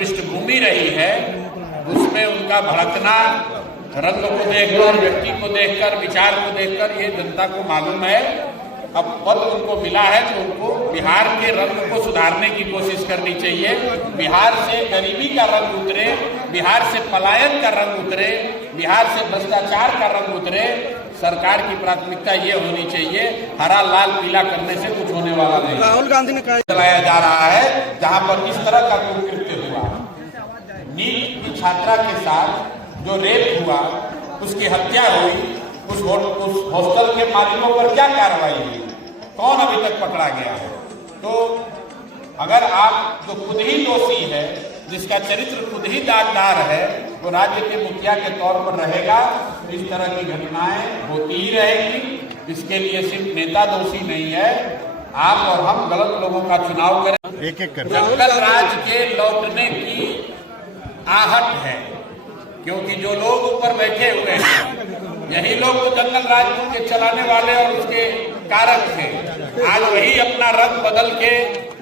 पृष्ठभूमि रही है उसमें उनका भड़कना रंग को देखकर, व्यक्ति को देखकर, विचार को देखकर ये जनता को मालूम है। अब पद उनको मिला है तो उनको बिहार के रंग को सुधारने की कोशिश करनी चाहिए। बिहार से गरीबी का रंग उतरे, बिहार से पलायन का रंग उतरे, बिहार से भ्रष्टाचार का रंग उतरे। सरकार की प्राथमिकता ये होनी चाहिए, हरा लाल पीला करने से कुछ होने वाला नहीं। राहुल गांधी ने कहा चलाया जा रहा है जहां पर इस तरह का कुकृत्य हुआ, नीट की छात्रा के साथ जो रेप हुआ, उसकी हत्या हुई, उस हॉस्टल के मालिकों पर क्या कार्रवाई हुई, कौन अभी तक पकड़ा गया है? तो अगर आप जो खुद ही दोषी है, जिसका चरित्र खुद ही दागदार है, वो राज्य के मुखिया के तौर पर रहेगा, तो इस तरह की घटनाएं होती ही रहेगी। इसके लिए सिर्फ नेता दोषी नहीं है, आप और हम गलत लोगों का चुनाव करें। एक एक कर जंगल राज के लौटने की आहट है, क्योंकि जो लोग ऊपर बैठे हुए हैं यही लोग तो जंगल राज के चलाने वाले और उसके कारक थे। आज वही अपना रंग बदल के,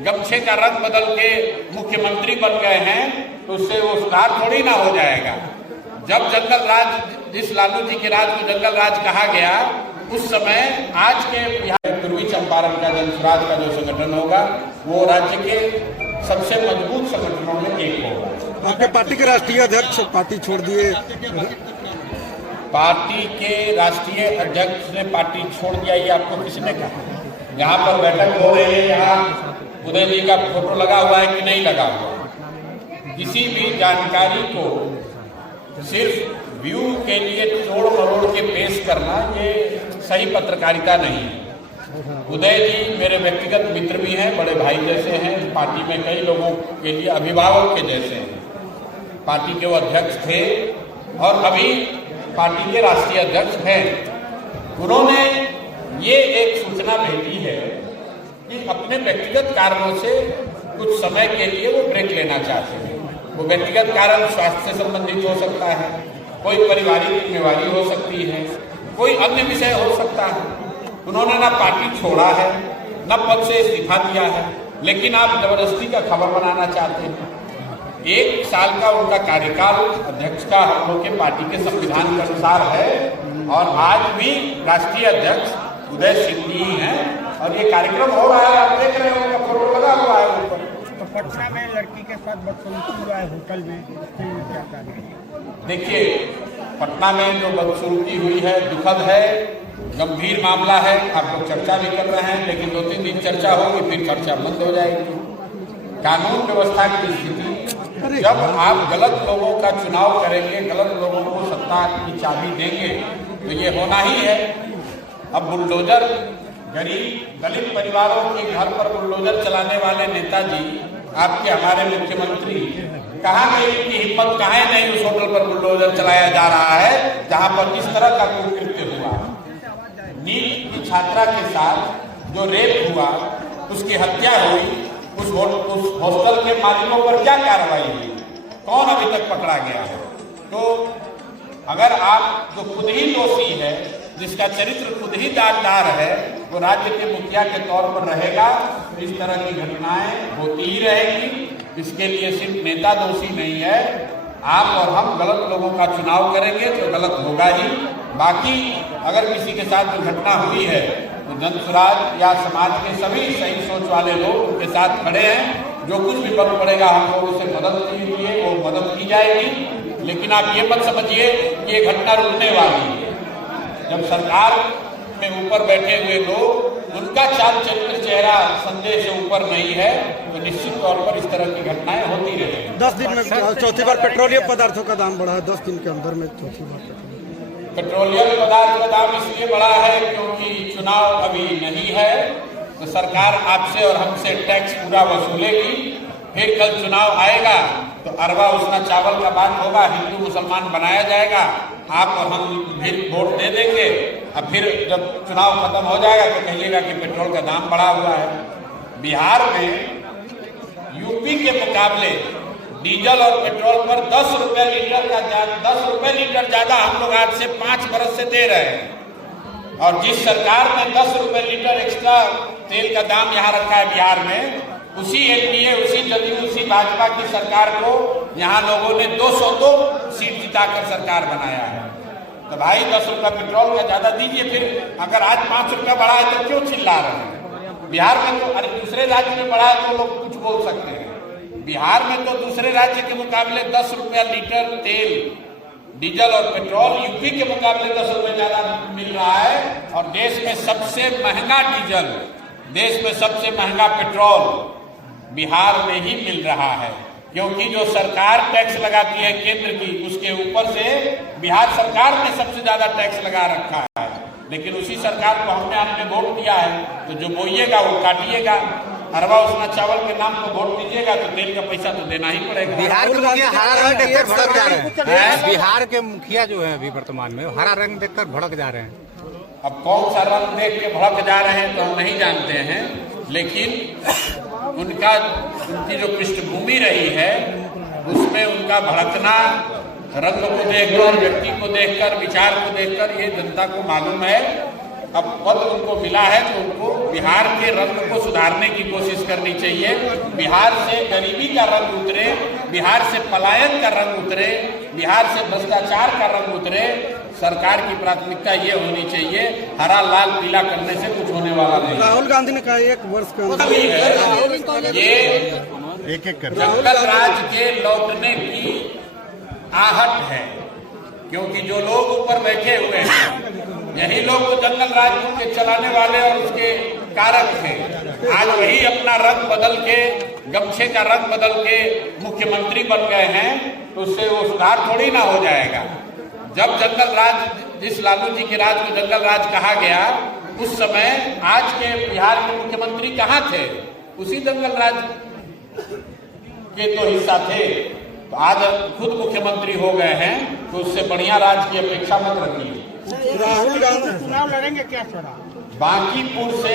गमछे का रंग बदल के मुख्यमंत्री बन गए हैं, तो उससे वो सुधार थोड़ी ना हो जाएगा। जब जंगल राज, जिस लालू जी के राज को जंगल राज कहा गया, उस समय आज के बिहार पूर्वी चंपारण का जनसुराज का जो संगठन होगा वो राज्य के सबसे मजबूत संगठनों में एक होगा। आपके पार्टी के राष्ट्रीय अध्यक्ष पार्टी छोड़ दिए। पार्टी के राष्ट्रीय अध्यक्ष ने पार्टी छोड़ दिया, ये आपको किसने कहा? यहाँ पर बैठक हो रही है, यहाँ उदय जी का फोटो लगा हुआ है कि नहीं लगा हुआ? किसी भी जानकारी को सिर्फ व्यू के लिए तोड़ मरोड़ के पेश करना, ये सही पत्रकारिता नहीं है। उदय जी मेरे व्यक्तिगत मित्र भी हैं, बड़े भाई जैसे हैं, पार्टी में कई लोगों के लिए अभिभावक के जैसे हैं। पार्टी के वो अध्यक्ष थे और अभी पार्टी के राष्ट्रीय अध्यक्ष हैं। उन्होंने ये एक सूचना भेजी है कि अपने व्यक्तिगत कारणों से कुछ समय के लिए वो ब्रेक लेना चाहते हैं। वो व्यक्तिगत कारण स्वास्थ्य से संबंधित हो सकता है, कोई पारिवारिक जिम्मेवारी हो सकती है, कोई अन्य विषय हो सकता है। उन्होंने ना पार्टी छोड़ा है, न पद से इस्तीफा दिया है, लेकिन आप जबरदस्ती का खबर बनाना चाहते हैं। 1 साल का उनका कार्यकाल अध्यक्ष का हम लोग के पार्टी के संविधान के अनुसार है, और आज भी राष्ट्रीय अध्यक्ष उदय सिंह जी हैं और ये कार्यक्रम हो रहा है, आप देख रहे हो, उनका फोटो लगा हुआ है ऊपर। तो पटना में लड़की के साथ बदसलूकी हुआ है होटल में, क्या कार्य? देखिए, पटना में जो बदसलूकी हुई है दुखद है, गंभीर मामला है। आप लोग चर्चा भी कर रहे हैं, लेकिन 2-3 दिन चर्चा होगी, फिर चर्चा बंद हो जाएगी। कानून व्यवस्था की स्थिति, जब आप गलत लोगों का चुनाव करेंगे, गलत लोगों को सत्ता की चाबी देंगे, तो ये होना ही है। अब बुलडोजर, गरीब दलित परिवारों के घर पर बुलडोजर चलाने वाले नेताजी, आपके हमारे मुख्यमंत्री, कहाँ गई इनकी हिम्मत? कहाँ नहीं उस होटल पर बुलडोजर चलाया जा रहा है जहाँ पर इस तरह का कुकृत्य हुआ। नीट की छात्रा के साथ जो रेप हुआ, उसकी हत्या हुई, उस हॉस्टल के मालिकों पर क्या कार्रवाई हुई, कौन अभी तक पकड़ा गया है? तो अगर आप जो खुद ही दोषी है, जिसका चरित्र खुद ही दागदार है, वो राज्य के मुखिया के तौर पर रहेगा, तो इस तरह की घटनाएं होती ही रहेगी। इसके लिए सिर्फ नेता दोषी नहीं है, आप और हम गलत लोगों का चुनाव करेंगे तो गलत होगा ही। बाकी अगर किसी के साथ दुर्घटना हुई है तो जनसुराज या समाज के सभी सही सोच वाले लोग उनके साथ खड़े हैं। जो कुछ भी वक्त पड़ेगा हम लोग उसे मदद के लिए वो मदद की जाएगी। लेकिन आप ये मत समझिए कि ये घटना रुकने वाली है। जब सरकार में ऊपर बैठे हुए लोग, उनका चाल चरित्र चेहरा संदेह से ऊपर नहीं है, तो निश्चित तौर पर इस तरह की घटनाएं होती रहेंगी। 10 दिन में चौथी बार पेट्रोलियम पदार्थों का दाम बढ़ा है, 10 दिन के अंदर में चौथी बार पेट्रोलियम पदार्थ का दाम इसलिए बढ़ा है क्योंकि चुनाव अभी नहीं है, तो सरकार आपसे और हमसे टैक्स पूरा वसूलेगी। फिर कल चुनाव आएगा तो अरबा उसना चावल का बात होगा, हिंदू मुसलमान बनाया जाएगा, आप और हम फिर वोट दे देंगे। अब फिर जब चुनाव खत्म हो जाएगा तो कहिएगा कि पेट्रोल का दाम बढ़ा हुआ है। बिहार में यूपी के मुकाबले डीजल और पेट्रोल पर 10 रुपये लीटर का 10 रुपये लीटर ज्यादा हम लोग आज से 5 बरस से दे रहे हैं। और जिस सरकार ने 10 रुपये लीटर एक्स्ट्रा तेल का दाम यहाँ रखा है बिहार में, उसी एनडीए, उसी जदयू, उसी भाजपा की सरकार को यहाँ लोगों ने 202 सीट जिताकर सरकार बनाया है। तो भाई 10 रुपया पेट्रोल का ज्यादा दीजिए। फिर अगर आज 5 रुपया बढ़ा है तो क्यों चिल्ला रहे हैं? बिहार में तो, अरे दूसरे राज्य में बढ़ा है तो लोग कुछ बोल सकते हैं। बिहार में तो दूसरे राज्य के मुकाबले 10 रुपया लीटर तेल, डीजल और पेट्रोल यूपी के मुकाबले 10 रुपये ज्यादा मिल रहा है। और देश में सबसे महंगा डीजल, देश में सबसे महंगा पेट्रोल बिहार में ही मिल रहा है, क्योंकि जो सरकार टैक्स लगाती है केंद्र की, उसके ऊपर से बिहार सरकार ने सबसे ज्यादा टैक्स लगा रखा है। लेकिन उसी सरकार को हमने वोट दिया है, तो जो बोइएगा वो काटिएगा। अरबा उसना चावल के नाम पर वोट दीजिएगा तो तेल का पैसा तो देना ही पड़ेगा। बिहार के मुखिया हरा रंग देखकर भड़क जा रहे हैं। बिहार के मुखिया जो है अभी वर्तमान में हरा रंग देखकर भड़क जा रहे हैं। अब कौन सा रंग देख के भड़क जा रहे हैं तो हम नहीं जानते हैं, लेकिन उनकी जो पृष्ठभूमि रही है उसमें उनका भड़कना रंग को देखकर, व्यक्ति को देखकर, विचार को देखकर, ये जनता को मालूम है। अब पद उनको मिला है तो उनको बिहार के रंग को सुधारने की कोशिश करनी चाहिए। बिहार से गरीबी का रंग उतरे, बिहार से पलायन का रंग उतरे, बिहार से भ्रष्टाचार का रंग उतरे। सरकार की प्राथमिकता ये होनी चाहिए, हरा लाल पीला करने से कुछ होने वाला नहीं। राहुल गांधी ने कहा 1 वर्ष का ये एक कर जंगल राज के लौटने की आहट है, क्योंकि जो लोग ऊपर बैठे हुए हैं यही लोग तो जंगल राज के चलाने वाले और उसके कारक थे। आज वही अपना रंग बदल के, गमछे का रंग बदल के मुख्यमंत्री बन गए हैं, तो उससे वो सुधार थोड़ी ना हो जाएगा। जब जंगल राज, जिस लालू जी के राज को जंगल राज कहा गया, उस समय आज के बिहार के मुख्यमंत्री कहाँ थे? उसी जंगल राज के तो हिस्सा थे। तो आज खुद मुख्यमंत्री हो गए हैं, तो उससे बढ़िया राज की अपेक्षा मत रखिए। राहुल गांधी चुनाव लड़ेंगे क्या चुनाव? बांकीपुर से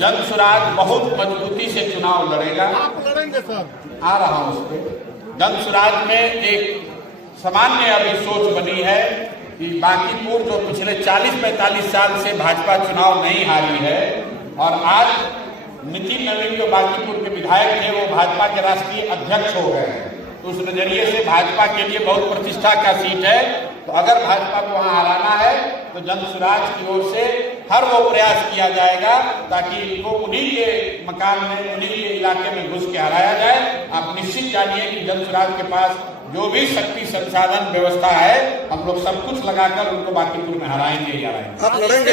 जन सुराज बहुत मजबूती से चुनाव लड़ेगा। आप लड़ेंगे सर? आ रहा हूं उस पर। जन सुराज में एक सामान्य अभी सोच बनी है कि बांकीपुर जो पिछले 40-45 साल से भाजपा चुनाव नहीं हारी है, और आज नितिन नवीन जो बांकीपुर के विधायक थे वो भाजपा के राष्ट्रीय अध्यक्ष हो गए हैं, तो उस नजरिए से भाजपा के लिए बहुत प्रतिष्ठा का सीट है। तो अगर भाजपा को वहां हराना है तो जन सुराज की ओर से हर वो प्रयास किया जाएगा ताकि इनको उन्हीं के मकान में, उन्हीं के इलाके में घुस के हराया जाए। आप निश्चित जानिए कि जन सुराज के पास जो भी शक्ति, संसाधन, व्यवस्था है, हम लोग सब कुछ लगाकर उनको बांकीपुर में हराएंगे ही हराएंगे।